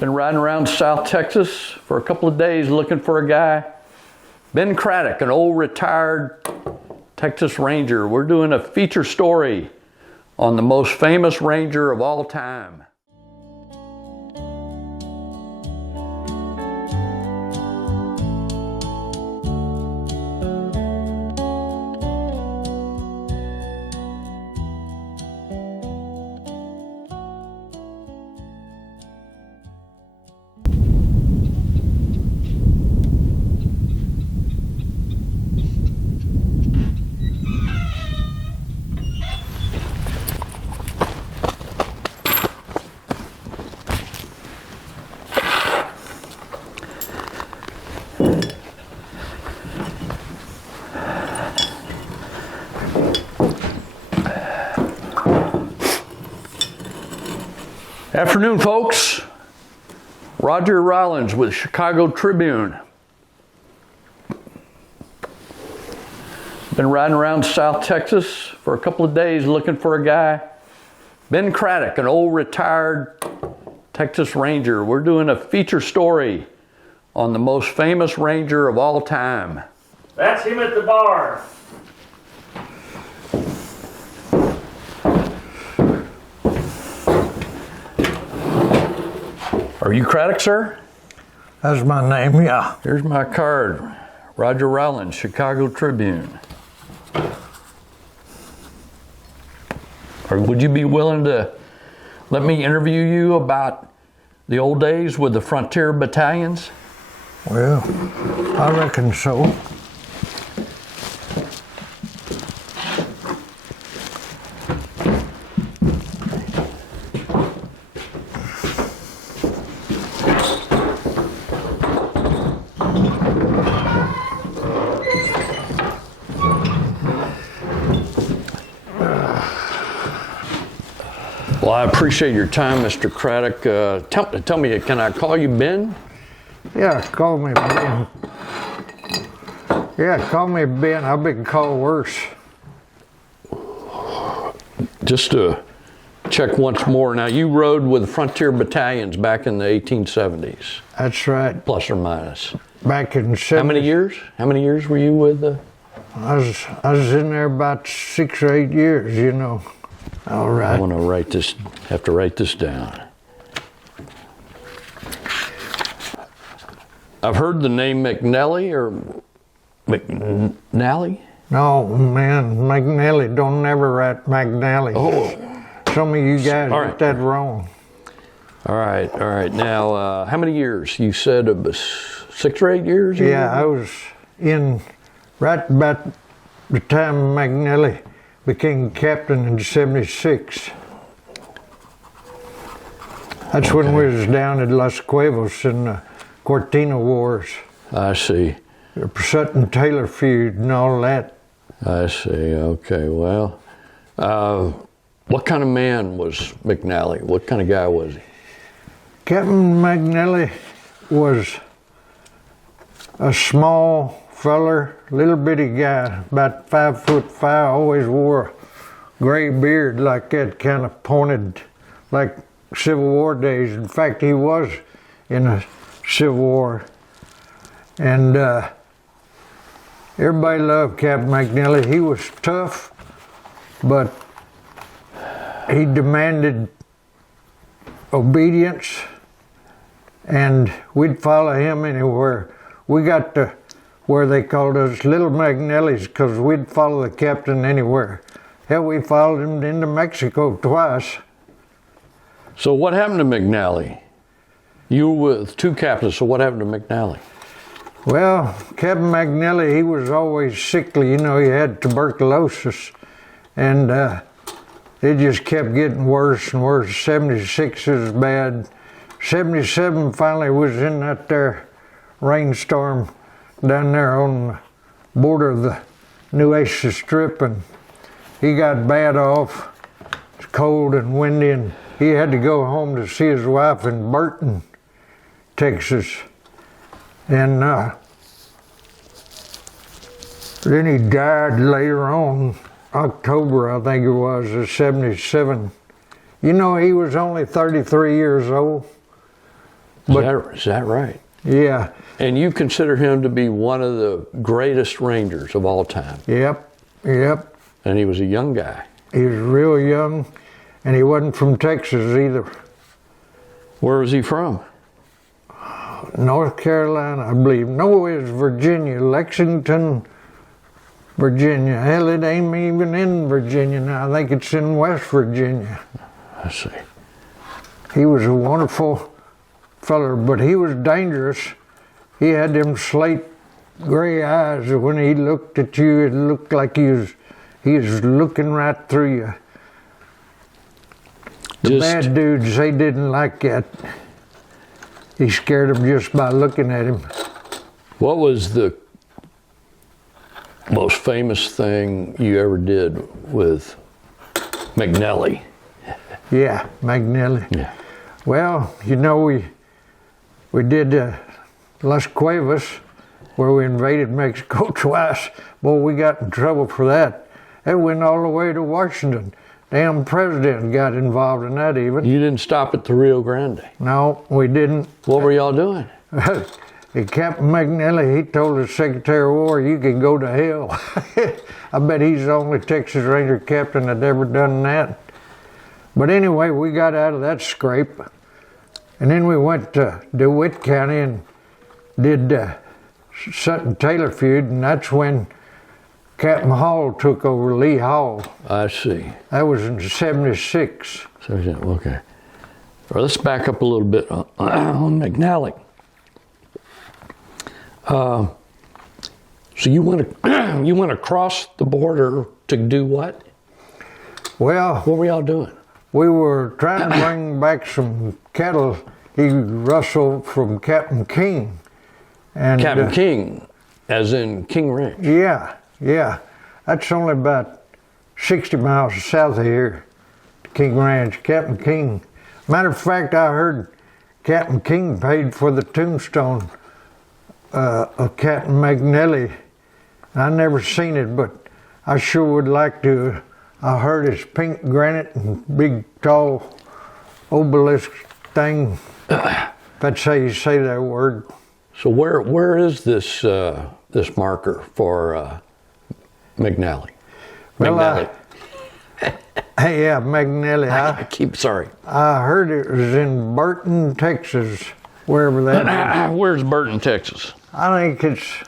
Been riding around South Texas for a couple of days looking for a guy. Ben Craddock, an old retired Texas Ranger. We're doing a feature story on the most famous Ranger of all time. Afternoon, folks. Roger Rollins with Chicago Tribune. Been riding around South Texas for a couple of days looking for a guy. Ben Craddock, an old retired Texas Ranger. We're doing a feature story on the most famous Ranger of all time. That's him at the bar. Are you Craddock, sir? That's my name, yeah. Here's my card. Roger Rollins, Chicago Tribune. Or would you be willing to let me interview you about the old days with the frontier battalions? Well, I reckon so. Well, I appreciate your time, Mr. Craddock. Tell me, can I call you Ben? Yeah, call me Ben. Yeah, call me Ben. I've been called worse. Just to check once more. Now, you rode with frontier battalions back in the 1870s. That's right. Plus or minus. Back in 70s. How many years? How many years were you with the? I was in there about 6 or 8 years, you know. All right. I want to have to write this down. I've heard the name McNelly or McNally? No, man, McNelly. Don't never write McNally. Oh. Some of you guys get that wrong. All right. Now, how many years? You said it was 6 or 8 years? Yeah, I was in right about the time McNelly became captain in '76. That's when we was down at Las Cuevas in the Cortina Wars. I see. The Sutton-Taylor feud and all that. I see. Okay, well, what kind of man was McNally? What kind of guy was he? Captain McNelly was a small feller, little bitty guy, about 5'5", always wore a gray beard like that, kind of pointed like Civil War days. In fact, he was in a Civil War. And everybody loved Captain McNelly. He was tough, but he demanded obedience, and we'd follow him anywhere. We got to where they called us Little McNellys because we'd follow the captain anywhere. Hell, we followed him into Mexico twice. So what happened to McNally? You were with 2 captains, so what happened to McNally? Well, Captain McNelly, he was always sickly. You know, he had tuberculosis, and it just kept getting worse and worse. 76 was bad. 77 finally was in that there rainstorm down there on the border of the Nueces Strip, and he got bad off. It's cold and windy, and he had to go home to see his wife in Burton, Texas. And then he died later on, October, I think it was, of 77. You know, he was only 33 years old. Is that right? Yeah. And you consider him to be one of the greatest rangers of all time. Yep. Yep. And he was a young guy. He was real young, and he wasn't from Texas either. Where was he from? North Carolina, I believe. No, it was Virginia, Lexington, Virginia. Hell, it ain't even in Virginia now. I think it's in West Virginia. I see. He was a wonderful feller, but he was dangerous. He had them slate gray eyes. When he looked at you, it looked like he was looking right through you. The bad dudes, they didn't like that. He scared them just by looking at him. What was the most famous thing you ever did with McNelly? Yeah, McNelly. Yeah. Well, you know, we did Las Cuevas, where we invaded Mexico twice. Boy, we got in trouble for that. It went all the way to Washington. Damn president got involved in that even. You didn't stop at the Rio Grande? No, we didn't. What were y'all doing? Captain McNelly, he told the Secretary of War, you can go to hell. I bet he's the only Texas Ranger captain that ever done that. But anyway, we got out of that scrape. And then we went to DeWitt County and did Sutton-Taylor feud, and that's when Captain Hall took over Lee Hall. I see. That was in '76. Okay. Well, let's back up a little bit on McNelly. So you went across the border to do what? Well, what were y'all doing? We were trying to bring back some cattle he rustled from Captain King. And Captain King, as in King Ranch? Yeah. That's only about 60 miles south of here, King Ranch. Captain King. Matter of fact, I heard Captain King paid for the tombstone of Captain McNelly. I never seen it, but I sure would like to. I heard his pink granite and big, tall obelisk thing. That's how you say that word. So where is this this marker for McNelly? Well, McNelly. Sorry. I heard it was in Burton, Texas, wherever that is. Where's Burton, Texas? I think it's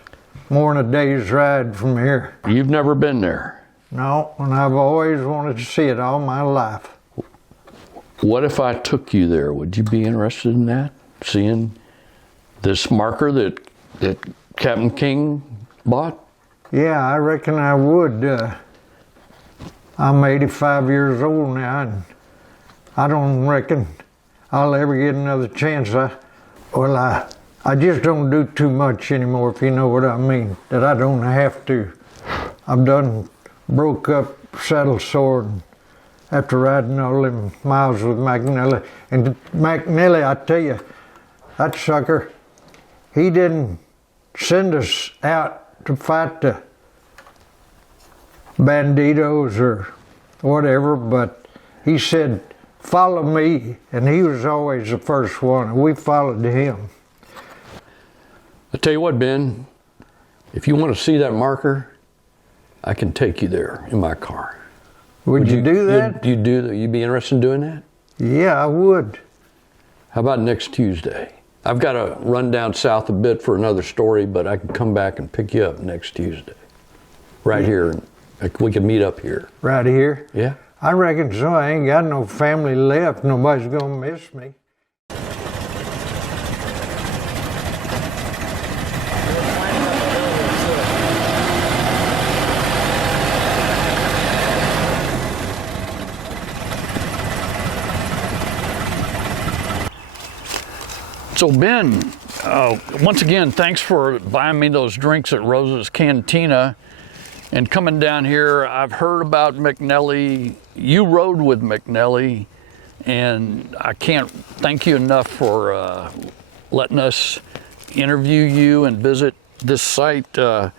more than a day's ride from here. You've never been there? No, and I've always wanted to see it all my life. What if I took you there? Would you be interested in that? Seeing this marker that Captain King bought? Yeah, I reckon I would. I'm 85 years old now, and I don't reckon I'll ever get another chance. I just don't do too much anymore, if you know what I mean, that I don't have to. I've done broke up, saddle sore, after riding all them miles with McNelly. And McNelly, I tell you, that sucker, he didn't send us out to fight the banditos or whatever, but he said, follow me, and he was always the first one, and we followed him. I tell you what, Ben, if you want to see that marker, I can take you there in my car. Would you do that? You'd be interested in doing that? Yeah, I would. How about next Tuesday? I've got to run down south a bit for another story, but I can come back and pick you up next Tuesday. Right here. We can meet up here. Right here? Yeah. I reckon so. I ain't got no family left. Nobody's gonna miss me. So Ben, once again, thanks for buying me those drinks at Rosa's Cantina and coming down here. I've heard about McNelly. You rode with McNelly, and I can't thank you enough for letting us interview you and visit this site. As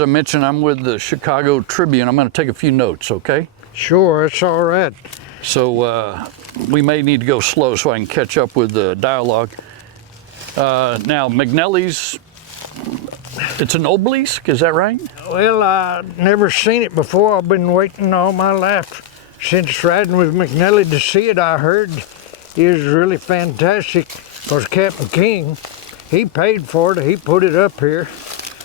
I mentioned, I'm with the Chicago Tribune. I'm going to take a few notes, okay? Sure, it's all right. So we may need to go slow so I can catch up with the dialogue. Now, McNelly's, it's an obelisk, is that right? Well, I never seen it before. I've been waiting all my life since riding with McNelly to see it. I heard it was really fantastic because Captain King, he paid for it. He put it up here.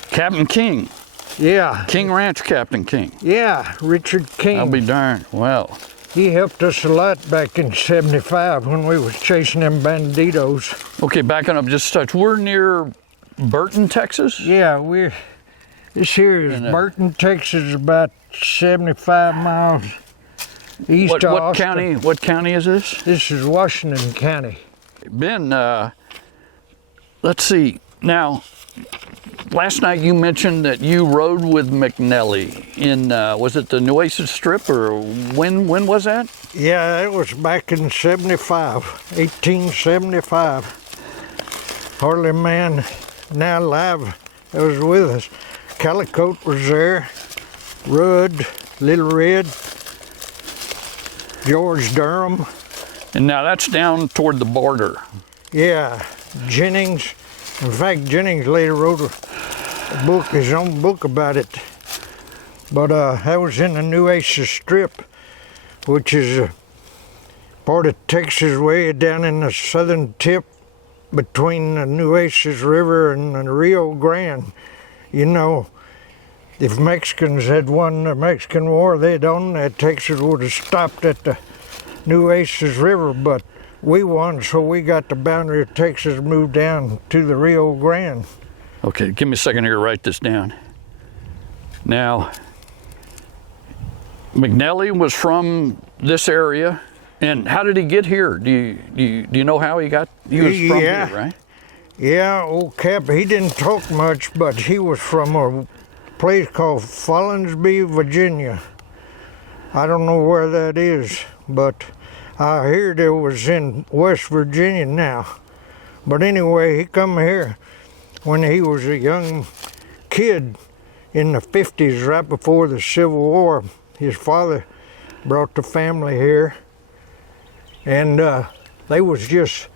Captain King. Yeah. King Ranch Captain King. Yeah, Richard King. I'll be darned. Well, He helped us a lot back in '75 when we was chasing them banditos. okay, backing up just a touch. We're near Burton, Texas? Yeah, this here is Burton, Texas, about 75 miles east of What Austin. what county is this? This is Washington County. Ben, let's see. Now, last night you mentioned that you rode with McNelly in, was it the Nueces Strip, or when was that? Yeah, it was back in 1875. Hardly a man now alive that was with us. Calicote was there, Rudd, Little Red, George Durham. And now that's down toward the border. Yeah, Jennings. In fact, Jennings later wrote a book, his own book about it. But that was in the Nueces Strip, which is a part of Texas way down in the southern tip between the Nueces River and the Rio Grande. You know, if Mexicans had won the Mexican War, they'd owned that. Texas would have stopped at the Nueces River, but we won, so we got the boundary of Texas moved down to the Rio Grande. Okay, give me a second here to write this down. Now, McNelly was from this area, and how did he get here? Do you know how he got? He was from here, right? Yeah, old Cap, he didn't talk much, but he was from a place called Follinsby, Virginia. I don't know where that is, but I heard it was in West Virginia now. But anyway, he come here when he was a young kid in the 50s, right before the Civil War. His father brought the family here, and they was just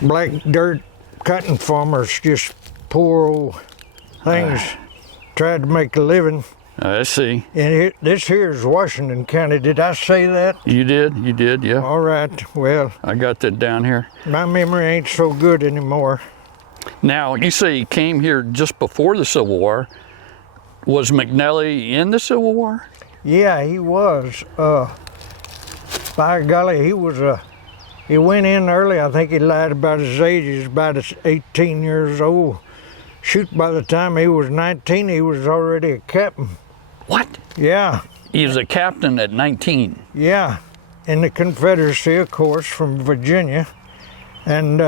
black dirt cotton farmers, just poor old things, tried to make a living. I see. And this here is Washington County. Did I say that? You did, yeah. All right, well, I got that down here. my memory ain't so good anymore. Now, you say he came here just before the Civil War. Was McNelly in the Civil War? Yeah, he was. By golly, he went in early. I think he lied about his age. He's about 18 years old. Shoot, by the time he was 19, he was already a captain. What? Yeah. He was a captain at 19. Yeah, in the Confederacy, of course, from Virginia. And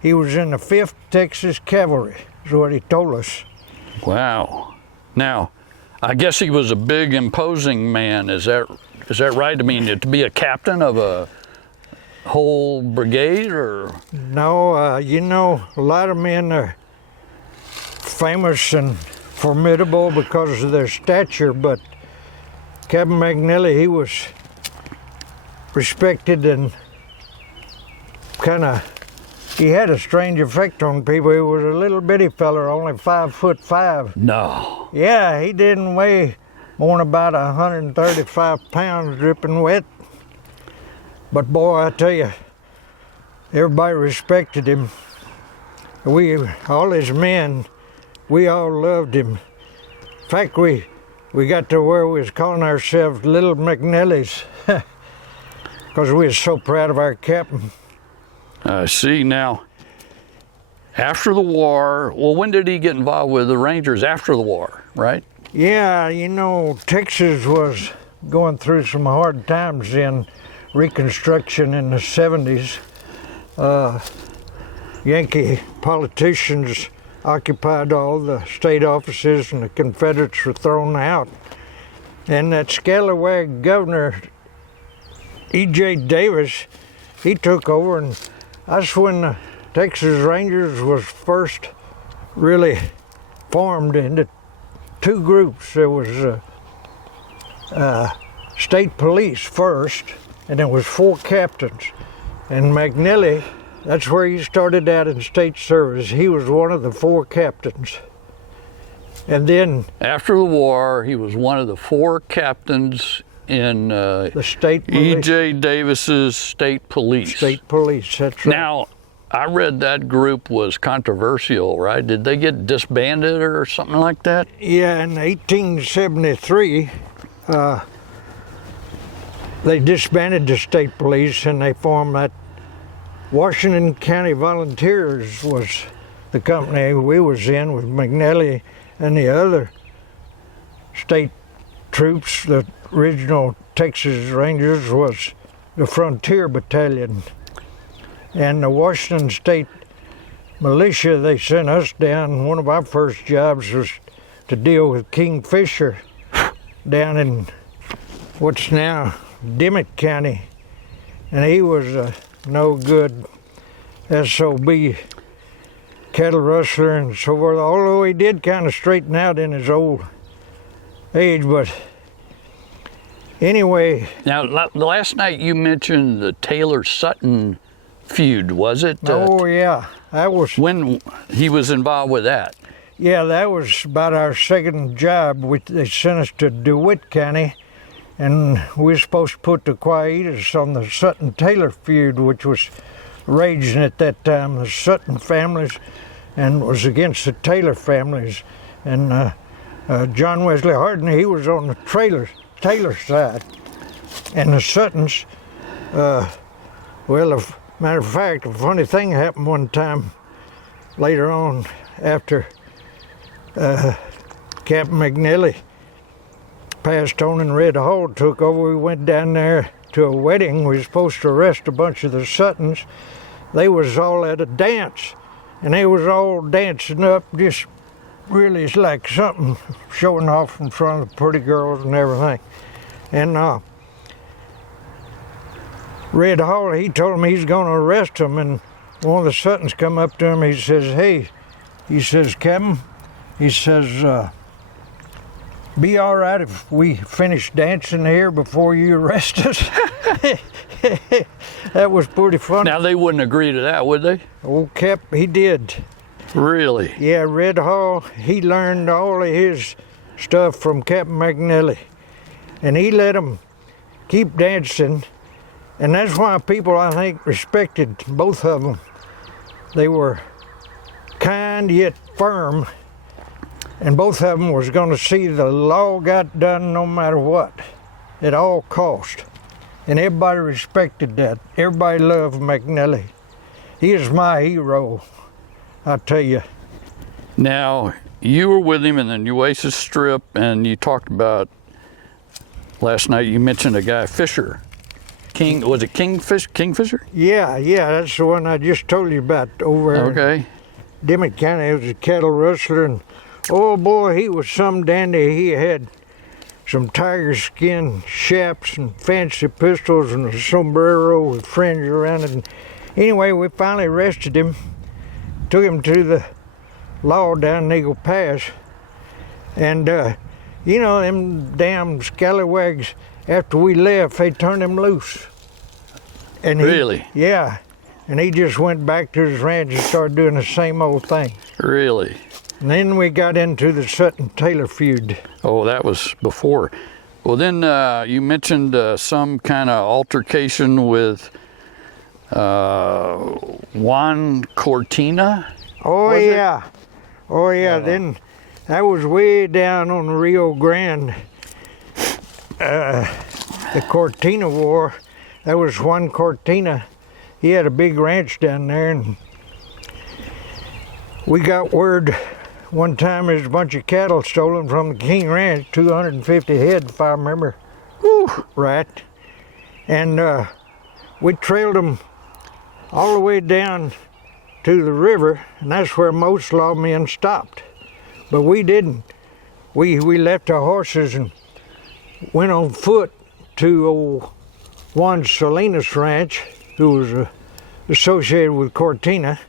he was in the 5th Texas Cavalry, is what he told us. Wow. Now, I guess he was a big, imposing man. Is that right? I mean, to be a captain of a whole brigade, or? No, you know, a lot of men are famous and formidable because of their stature, but Captain McNelly, he was respected and he had a strange effect on people. He was a little bitty feller, only 5'5". No. Yeah, he didn't weigh more than about 135 pounds, dripping wet. But boy, I tell you, everybody respected him. All his men, we all loved him. In fact, we got to where we was calling ourselves Little McNellys because we was so proud of our captain. I see. Now, after the war, well, when did he get involved with the Rangers? After the war, right? Yeah, you know, Texas was going through some hard times in Reconstruction in the 70s. Yankee politicians occupied all the state offices and the Confederates were thrown out. And that scallywag governor, E.J. Davis, he took over, and that's when the Texas Rangers was first really formed into two groups. There was state police first, and there was 4 captains. And McNelly, That's where he started out in state service. He was one of the 4 captains. And then After the war, he was one of the 4 captains in the state police. E.J. Davis's state police. State police, that's right. Now, I read that group was controversial, right? Did they get disbanded or something like that? Yeah, in 1873, they disbanded the state police and they formed that Washington County Volunteers was the company we was in with McNelly and the other state troops. The original Texas Rangers was the Frontier Battalion. And the Washington State Militia, they sent us down. One of our first jobs was to deal with Kingfisher down in what's now Dimmitt County. And he was a no good SOB cattle rustler and so forth, although he did kind of straighten out in his old age. But anyway. Now, last night you mentioned the Taylor-Sutton feud, was it? Oh, yeah. That was when he was involved with that. Yeah, that was about our second job. They sent us to DeWitt County, and we were supposed to put the quietus on the Sutton-Taylor feud, which was raging at that time. The Sutton families, and was against the Taylor families. And John Wesley Hardin, he was on the Taylor side. And the Suttons, well, matter of fact, a funny thing happened one time later on after Captain McNelly passed on and Red Hall took over. We went down there to a wedding. We were supposed to arrest a bunch of the Suttons. They was all at a dance, and they was all dancing up, just really it's like something showing off in front of the pretty girls and everything. And Red Hall, he told him he's going to arrest them, and one of the Suttons come up to him. He says, "Hey," he says, "Captain," he says, "be all right if we finish dancing here before you arrest us?" That was pretty funny. Now, they wouldn't agree to that, would they? Old Cap, he did. Really? Yeah, Red Hall, he learned all of his stuff from Captain McNelly, and he let him keep dancing. And that's why people, I think, respected both of them. They were kind yet firm, and both of them was going to see the law got done no matter what, at all cost. And everybody respected that. Everybody loved McNelly. He is my hero, I tell you. Now, you were with him in the Nueces Strip, and you talked about, last night you mentioned a guy, Fisher. Was it Kingfisher? Yeah, that's the one I just told you about over in Dimmitt County. He was a cattle rustler, and oh boy, he was some dandy. He had some tiger skin chaps and fancy pistols and a sombrero with fringe around it. And anyway, we finally arrested him, took him to the law down in Eagle Pass, and you know, them damn scallywags, after we left, they turned him loose. And really? Yeah. And he just went back to his ranch and started doing the same old thing. Really? And then we got into the Sutton-Taylor feud. Oh, that was before. Well, then you mentioned some kind of altercation with Juan Cortina? Oh, yeah. Oh, yeah. Then that was way down on the Rio Grande. The Cortina War, that was Juan Cortina. He had a big ranch down there, and we got word one time there's a bunch of cattle stolen from the King Ranch, 250 head if I remember right. And we trailed them all the way down to the river, and that's where most lawmen stopped. But we didn't. We left our horses and went on foot to old Juan Salinas Ranch, who was associated with Cortina,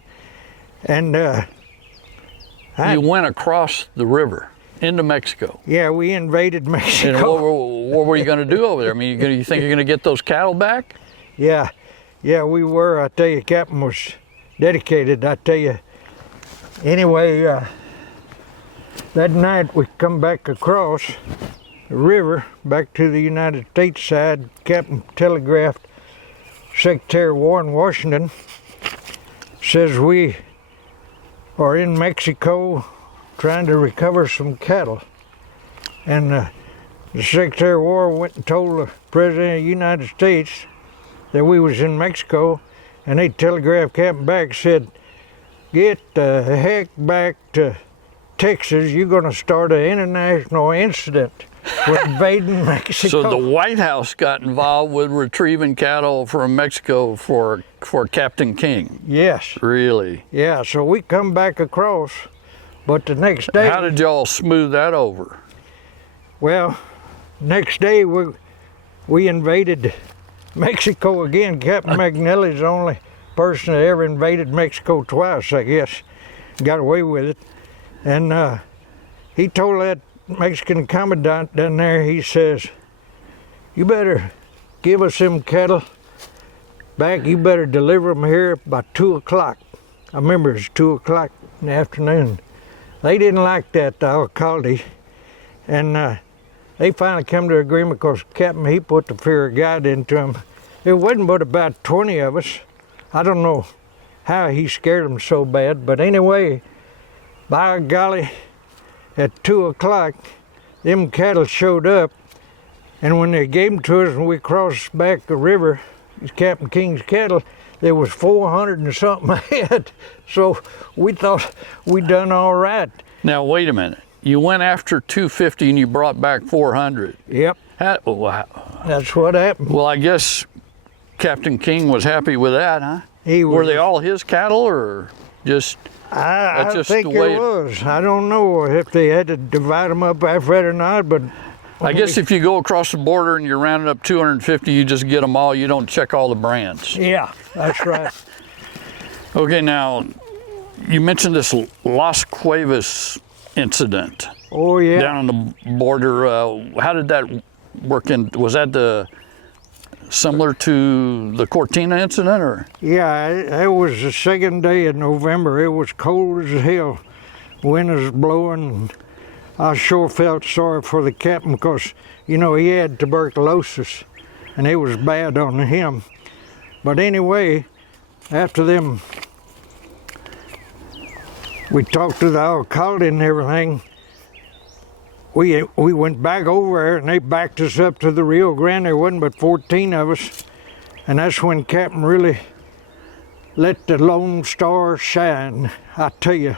and you went across the river into Mexico. Yeah, we invaded Mexico. And what were you going to do over there? I mean, you think you're going to get those cattle back? Yeah, we were. I tell you, Captain was dedicated, I tell you. Anyway, that night we come back across the river back to the United States side. Captain telegraphed Secretary of War in Washington, says we are in Mexico trying to recover some cattle. And the Secretary of War went and told the President of the United States that we was in Mexico, and they telegraphed Captain back, said, get the heck back to Texas, you're going to start an international incident with invading Mexico. So the White House got involved with retrieving cattle from Mexico for Captain King. Yes. Really? Yeah, so we come back across, but the next day... How did y'all smooth that over? Well, next day we invaded Mexico again. Captain McNelly's the only person that ever invaded Mexico twice, I guess. Got away with it. And he told that Mexican commandant down there, he says, you better give us them cattle back, you better deliver them here by 2 o'clock. I remember it was 2 o'clock in the afternoon. They didn't like that, the alcalde, and they finally come to agreement because Captain, he put the fear of God into them. It wasn't but about 20 of us. I don't know how he scared them so bad, but anyway, by golly, at 2 o'clock, them cattle showed up, and when they gave them to us and we crossed back the river, Captain King's cattle, there was 400 and something ahead. So we thought we'd done all right. Now, wait a minute. You went after 250 and you brought back 400. Yep. Wow. That's what happened. Well, I guess Captain King was happy with that, huh? He was. Were they all his cattle or just... I just think the way it was. I don't know if they had to divide them up after that or not, but... I guess if you go across the border and you're rounding up 250, you just get them all. You don't check all the brands. Yeah, that's right. Okay, now, you mentioned this Las Cuevas incident. Oh, yeah. Down on the border. How did that work in? Was that similar to the Cortina incident, or? Yeah, it was the second day of November. It was cold as hell. Wind was blowing. I sure felt sorry for the captain because, you know, he had tuberculosis and it was bad on him. But anyway, after them, we talked to the alcalde and everything. We went back over there and they backed us up to the Rio Grande. There wasn't but 14 of us. And that's when Captain really let the Lone Star shine, I tell you,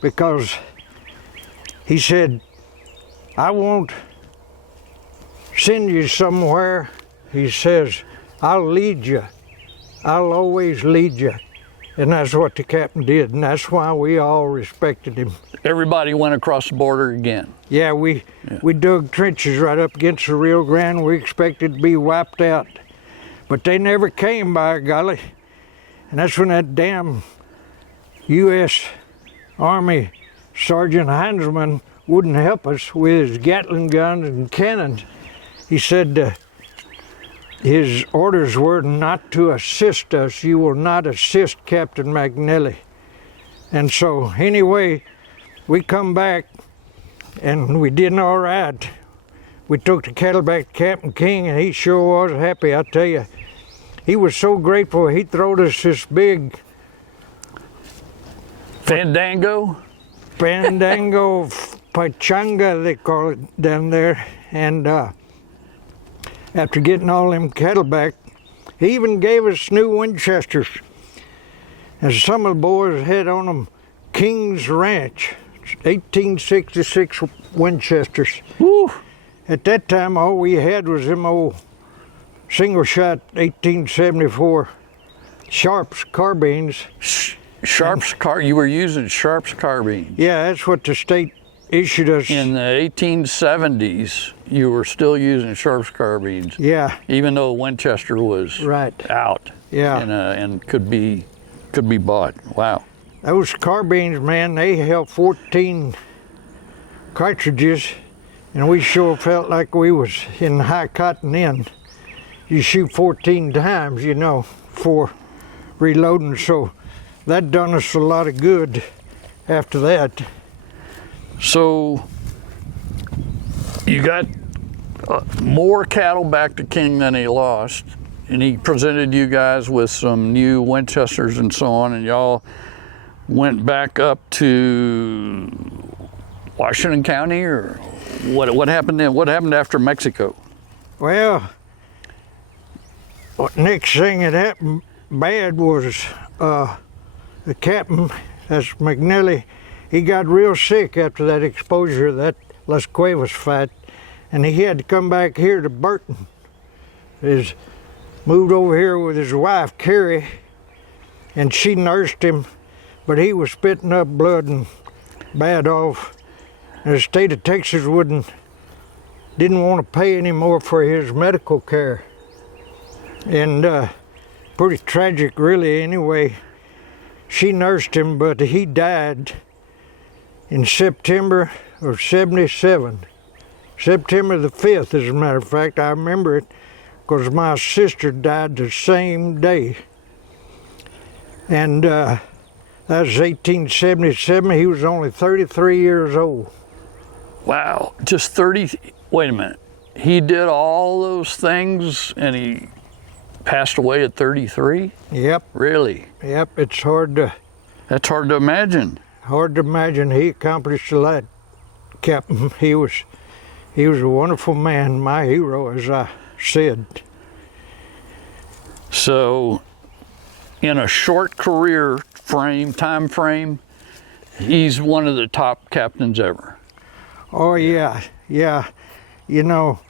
because he said, I won't send you somewhere. He says, I'll lead you. I'll always lead you. And that's what the captain did, and that's why we all respected him. Everybody went across the border again. Yeah, we dug trenches right up against the Rio Grande. We expected to be wiped out. But they never came, by golly. And that's when that damn U.S. Army Sergeant Heinzman wouldn't help us with his Gatling guns and cannons. He said his orders were not to assist us. You will not assist Captain McNelly. And so anyway, we come back and we did all right. We took the cattle back to Captain King and he sure was happy, I tell you. He was so grateful. He throwed us this big Fandango? Fandango Pachanga, they call it down there. And after getting all them cattle back, he even gave us new Winchesters. And some of the boys had on them King's Ranch, 1866 Winchesters. Woo! At that time, all we had was them old single-shot 1874 Sharps carbines. You were using Sharps carbines. Yeah, that's what the state issued us. In the 1870s, you were still using Sharps carbines. Yeah. Even though Winchester was right out. Yeah. And could be bought. Wow. Those carbines, man, they held 14 cartridges, and we sure felt like we was in high cotton in. You shoot 14 times, you know, for reloading. So that done us a lot of good after that. So you got more cattle back to King than he lost, and he presented you guys with some new Winchesters and so on, and y'all went back up to Washington County, or what happened then? What happened after Mexico? Well, what next thing that happened bad was the captain, that's McNelly, he got real sick after that exposure, that Las Cuevas Fight, and he had to come back here to Burton. He's moved over here with his wife, Carrie, and she nursed him, but he was spitting up blood and bad off. And the state of Texas didn't want to pay any more for his medical care. And pretty tragic, really, anyway. She nursed him, but he died in September of '77. September the 5th, as a matter of fact. I remember it because my sister died the same day. And that was 1877. He was only 33 years old. Wow, just 30, wait a minute. He did all those things and he passed away at 33? Yep. Really? Yep, it's That's hard to imagine. hard to imagine. He accomplished a lot, Captain. He was a wonderful man, my hero, as I said. So, in a short career time frame, he's one of the top captains ever. Oh yeah. You know,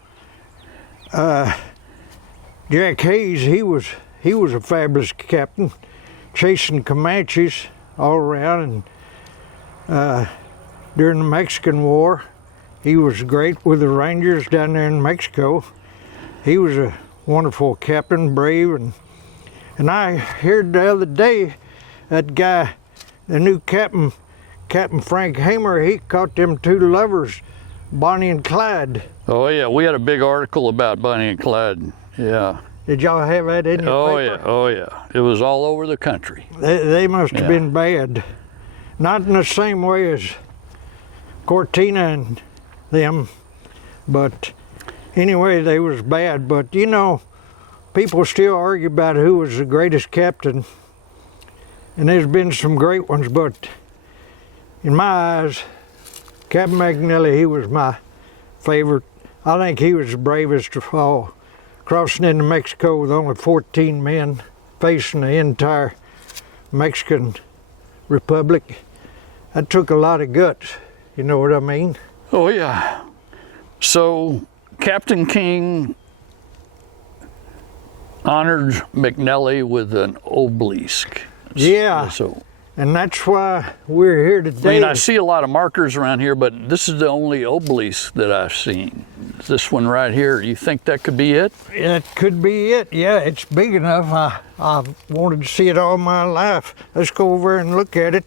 Jack Hayes, he was a fabulous captain, chasing Comanches all around, and during the Mexican War, he was great with the Rangers down there in Mexico. He was a wonderful captain, brave, and I heard the other day that guy, the new captain, Captain Frank Hamer, he caught them two lovers, Bonnie and Clyde. Oh yeah, we had a big article about Bonnie and Clyde. Yeah. Did y'all have that in your paper? Oh yeah. It was all over the country. They must have been bad. Not in the same way as Cortina and them, but anyway, they was bad. But you know, people still argue about who was the greatest captain, and there's been some great ones, but in my eyes, Captain McNelly, he was my favorite. I think he was the bravest of all, crossing into Mexico with only 14 men, facing the entire Mexican Republic. That took a lot of guts, you know what I mean? Oh yeah. So Captain King honored McNelly with an obelisk. Yeah. So, And that's why we're here today. I mean, I see a lot of markers around here, but this is the only obelisk that I've seen. This one right here. You think that could be it? It could be it. Yeah, it's big enough. I wanted to see it all my life. Let's go over and look at it.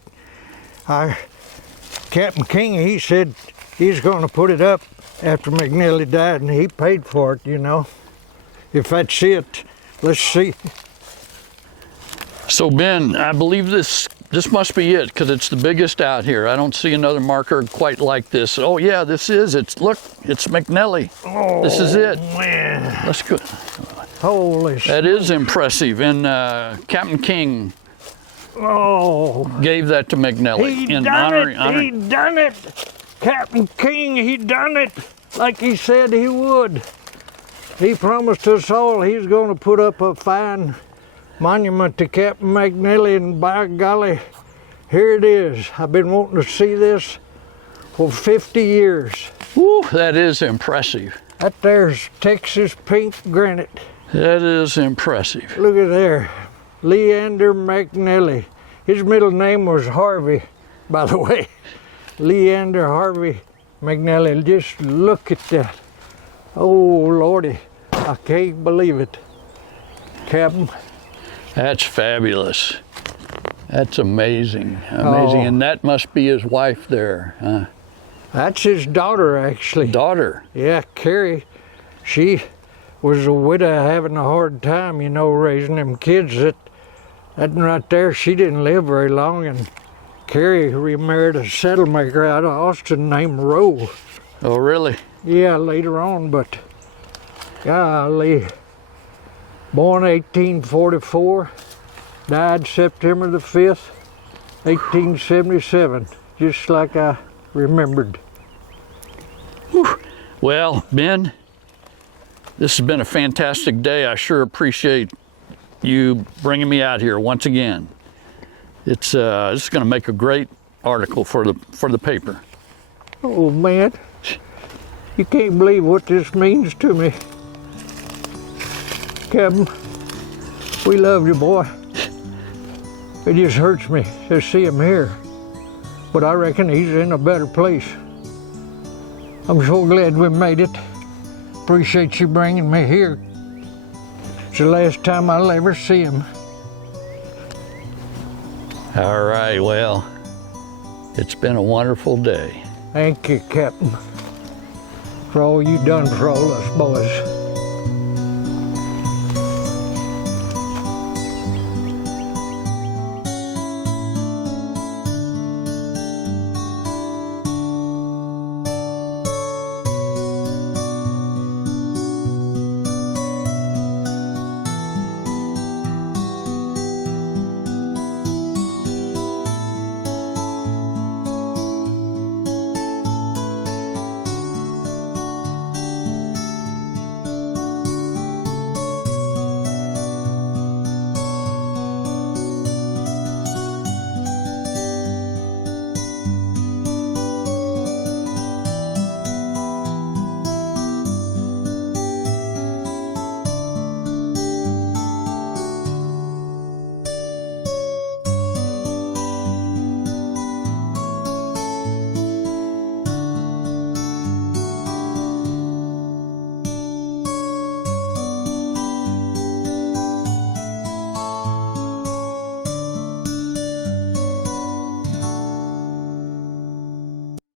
Captain King, he said he's going to put it up after McNelly died, and he paid for it, you know. If that's it, let's see. So Ben, I believe this must be it because it's the biggest out here. I don't see another marker quite like this. Oh yeah, look, it's McNelly. Oh, this is it. Man. Let's go. Holy That is impressive. And Captain King gave that to McNelly. He done it. Captain King, he done it like he said he would. He promised us all he's going to put up a fine monument to Captain McNelly, and by golly, here it is. I've been wanting to see this for 50 years. Woo, that is impressive. That there's Texas pink granite. That is impressive. Look at there, Leander McNelly. His middle name was Harvey, by the way. Leander Harvey McNelly. Just look at that. Oh, Lordy, I can't believe it. Captain. That's fabulous. That's amazing. Amazing. And that must be his wife there, huh? That's his daughter, actually. Daughter? Yeah, Carrie. She was a widow having a hard time, you know, raising them kids. That one right there, she didn't live very long, and Carrie remarried a saddle maker out of Austin named Rowe. Oh, really? Yeah, later on, but golly. Born 1844, died September the 5th, 1877, just like I remembered. Whew. Well, Ben, this has been a fantastic day. I sure appreciate you bringing me out here once again. It's going to make a great article for the paper. Oh man, you can't believe what this means to me. Captain, we love you, boy. It just hurts me to see him here, but I reckon he's in a better place. I'm so glad we made it. Appreciate you bringing me here. It's the last time I'll ever see him. All right, well, it's been a wonderful day. Thank you, Captain, for all you done for all us boys.